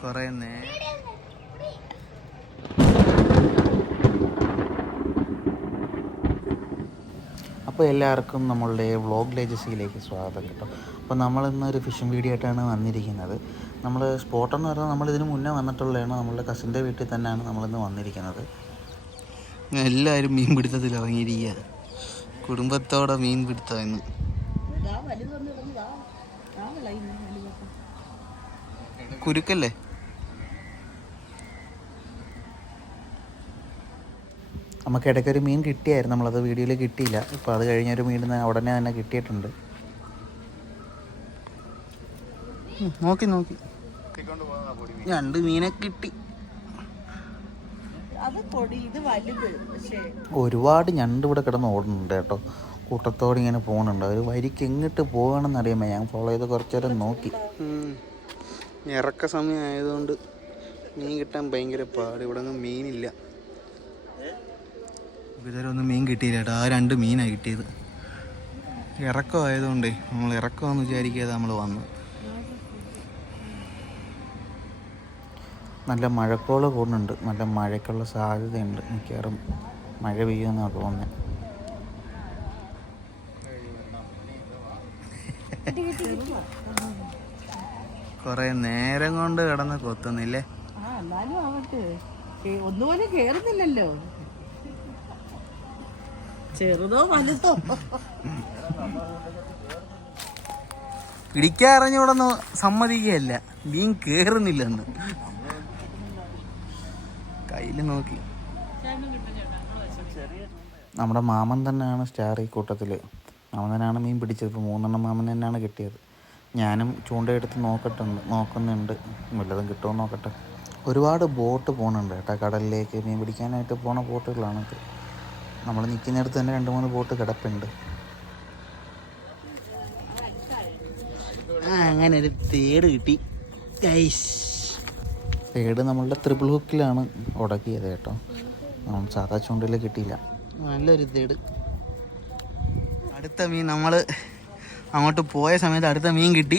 കുറേ നേരം അപ്പോൾ എല്ലാവർക്കും നമ്മളുടെ വ്ളോഗ് ലേജസിയിലേക്ക് സ്വാഗതം കേട്ടോ. അപ്പോൾ നമ്മളിന്നൊരു ഫിഷിംഗ് വീഡിയോ ആയിട്ടാണ് വന്നിരിക്കുന്നത്. നമ്മൾ സ്പോട്ടെന്ന് പറഞ്ഞാൽ നമ്മളിതിന് മുന്നേ വന്നിട്ടുള്ളതാണ്. നമ്മളുടെ കസിൻ്റെ വീട്ടിൽ തന്നെയാണ് നമ്മളിന്ന് വന്നിരിക്കുന്നത്. എല്ലാവരും മീൻ പിടുത്തത്തിൽ ഇറങ്ങിയിരിക്കുക. കുടുംബത്തോടെ മീൻ പിടുത്തം ഇന്ന്. കുരുക്കല്ലേ? നമുക്ക് ഇടയ്ക്കൊരു മീൻ കിട്ടിയായിരുന്നു, നമ്മളത് വീഡിയോയിൽ കിട്ടിയില്ല. ഇപ്പോൾ അത് കഴിഞ്ഞൊരു മീൻ ഉടനെ തന്നെ കിട്ടിയിട്ടുണ്ട്. നോക്കി നോക്കി 2 മീനെ കിട്ടി. ഒരുപാട് ഞണ്ട് ഇവിടെ കിടന്ന് ഓടുന്നുണ്ട് കേട്ടോ. കൂട്ടത്തോടെ ഇങ്ങനെ പോകുന്നുണ്ട്. അവർ വരിക്ക് എങ്ങിട്ട് പോകണമെന്ന് അറിയാമോ? ഞാൻ ഫോളോ ചെയ്ത് കുറച്ച് നേരം നോക്കി. ഇറക്ക സമയം ആയതുകൊണ്ട് മീൻ കിട്ടാൻ ഭയങ്കര പാട്. ഇവിടെ ഒന്നും മീനില്ല. ഇതുവരെ ഒന്നും മീൻ കിട്ടിയില്ല കേട്ടോ. ആ 2 മീനാണ് കിട്ടിയത്. ഇറക്കം ആയതുകൊണ്ടേ നമ്മൾ ഇറക്കമെന്ന് വിചാരിക്കാതെ നമ്മൾ വന്നു. നല്ല മഴക്കോള് കൂടുന്നുണ്ട്. നല്ല മഴയ്ക്കുള്ള സാധ്യതയുണ്ട്. മിക്കവാറും മഴ പെയ്യുമെന്നാണ് തോന്നുന്നത്. കുറേ നേരം കൊണ്ട് കിടന്ന് കൊത്തുന്നില്ലേ? ഒന്നുപോലെ കേറുന്നില്ലല്ലോ. ചെറുതോ വലുതോ പിടിക്കാറിഞ്ഞൂടൊന്നും സമ്മതിക്കുകയല്ല. മീൻ കേറുന്നില്ലെന്ന് കയ്യിൽ നോക്കി. നമ്മുടെ മാമൻ തന്നെയാണ് സ്റ്റാർ ഈ കൂട്ടത്തിൽ. മാമൻ തന്നെയാണ് മീൻ പിടിച്ചത്. ഇപ്പോൾ 3 എണ്ണം മാമൻ തന്നെയാണ് കിട്ടിയത്. ഞാനും ചൂണ്ടയെടുത്ത് നോക്കുന്നുണ്ട്. വല്ലതും കിട്ടുമോ നോക്കട്ടെ. ഒരുപാട് ബോട്ട് പോകുന്നുണ്ട് കേട്ടോ കടലിലേക്ക്. മീൻ പിടിക്കാനായിട്ട് പോണ ബോട്ടുകളാണിത്. നമ്മൾ നിൽക്കുന്നിടത്ത് തന്നെ 2-3 ബോട്ട് കിടപ്പുണ്ട്. അങ്ങനെ ഒരു തേട് കിട്ടി ഗൈസ്. തേട് നമ്മളുടെ ത്രിബിൾ ഹുക്കിലാണ് ഉടക്കിയത് കേട്ടോ. സാധാ ചൂണ്ടയിൽ കിട്ടിയില്ല. നല്ലൊരു തേട്. അടുത്ത മീൻ നമ്മൾ അങ്ങോട്ട് പോയ സമയത്ത് അടുത്ത മീൻ കിട്ടി.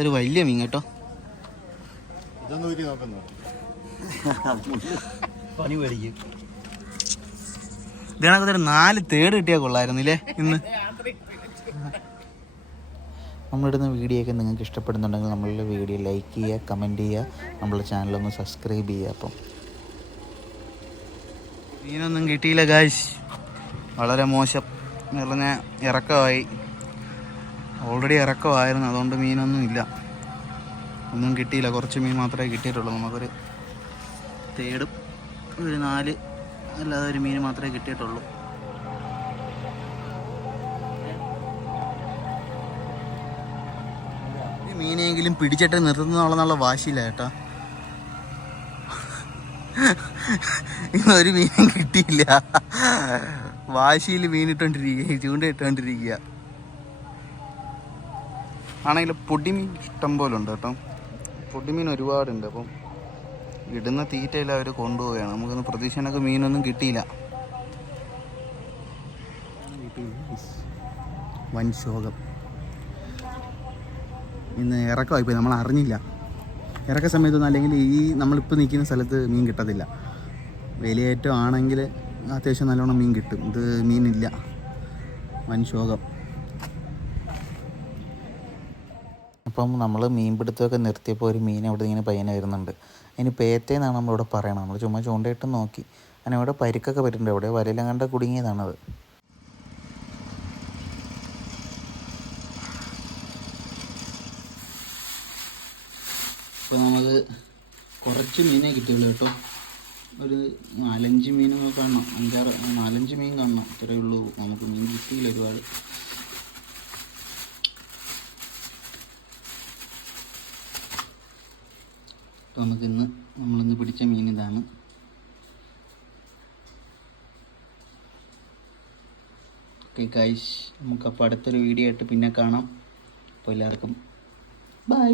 ഒരു വലിയ മീൻ കേട്ടോ. പനി പേടിക്കും. ഇതിനകത്തൊരു 4 തേട് കിട്ടിയാൽ കൊള്ളായിരുന്നില്ലേ ഇന്ന്. നമ്മളിടുന്ന വീഡിയോ ഒക്കെ നിങ്ങൾക്ക് ഇഷ്ടപ്പെടുന്നുണ്ടെങ്കിൽ നമ്മളുടെ വീഡിയോ ലൈക്ക് ചെയ്യുക, കമൻറ്റ് ചെയ്യുക, നമ്മളുടെ ചാനലൊന്ന് സബ്സ്ക്രൈബ് ചെയ്യുക. അപ്പം മീനൊന്നും കിട്ടിയില്ല ഗായ്സ്. വളരെ മോശം. പറഞ്ഞ ഇറക്കമായി. ഓൾറെഡി ഇറക്കമായിരുന്നു. അതുകൊണ്ട് മീനൊന്നും ഇല്ല. ഒന്നും കിട്ടിയില്ല. കുറച്ച് മീൻ മാത്രമേ കിട്ടിയിട്ടുള്ളൂ. നമുക്കൊരു തേടും ഒരു 4 അല്ലാതെ ഒരു മീൻ മാത്രമേ കിട്ടിയിട്ടുള്ളൂ. ഈ മീനെങ്കിലും പിടിച്ചിട്ട് നിർത്തുന്നുള്ള വാശിയില്ല കേട്ടോ. ഇന്നൊരു മീനും കിട്ടിയില്ല. വാശിയിൽ മീനിട്ടോണ്ടിരിക്കുക, ചൂണ്ടയിട്ടോണ്ടിരിക്കുക. ആണെങ്കിൽ പൊടിമീൻ ഇഷ്ടം പോലെ ഉണ്ട് കേട്ടോ. പൊടിമീൻ ഒരുപാടുണ്ട്. അപ്പം ഇടുന്ന തീറ്റയിൽ അവർ കൊണ്ടുപോവുകയാണ്. നമുക്കൊന്ന് പ്രതീക്ഷനൊക്കെ മീനൊന്നും കിട്ടിയില്ല. വൻ ശോകം. ഇന്ന് ഇറക്കമായിപ്പോയി. നമ്മൾ അറിഞ്ഞില്ല. ഇറക്ക സമയത്തൊന്നും അല്ലെങ്കിൽ ഈ നമ്മളിപ്പോൾ നിൽക്കുന്ന സ്ഥലത്ത് മീൻ കിട്ടത്തില്ല. വേലിയേറ്റം ആണെങ്കിൽ അത്യാവശ്യം നല്ലോണം മീൻ കിട്ടും. ഇത് മീനില്ല. വൻ ശോകം. അപ്പം നമ്മൾ മീൻ പിടുത്തമൊക്കെ നിർത്തിയപ്പോൾ ഒരു മീൻ അവിടെ ഇങ്ങനെ പയ്യനെ വരുന്നുണ്ട്. അതിന് പേത്തേന്നാണ് നമ്മളിവിടെ പറയണം. നമ്മൾ ചുമ്മാ ചൂണ്ടയിട്ട് നോക്കി. അങ്ങനെ ഇവിടെ പരിക്കൊക്കെ പറ്റുന്നുണ്ട്. അവിടെ വലയിലും കണ്ട കുടുങ്ങിയതാണത്. ഇപ്പോൾ നമുക്ക് കുറച്ച് മീനേ കിട്ടിയുള്ളൂ കേട്ടോ. ഒരു 4-5 മീനൊക്കെ കാണണം. 4-5 മീൻ കാണണം. അത്രയേ ഉള്ളൂ. നമുക്ക് മീൻ കിട്ടിയില്ല ഒരുപാട്. അപ്പോൾ നമ്മളിന്ന് പിടിച്ച മീൻ ഇതാണ്. ഓക്കെ ഗൈസ്, നമുക്കപ്പോൾ അടുത്തൊരു വീഡിയോ ആയിട്ട് പിന്നെ കാണാം. അപ്പോൾ എല്ലാവർക്കും ബൈ.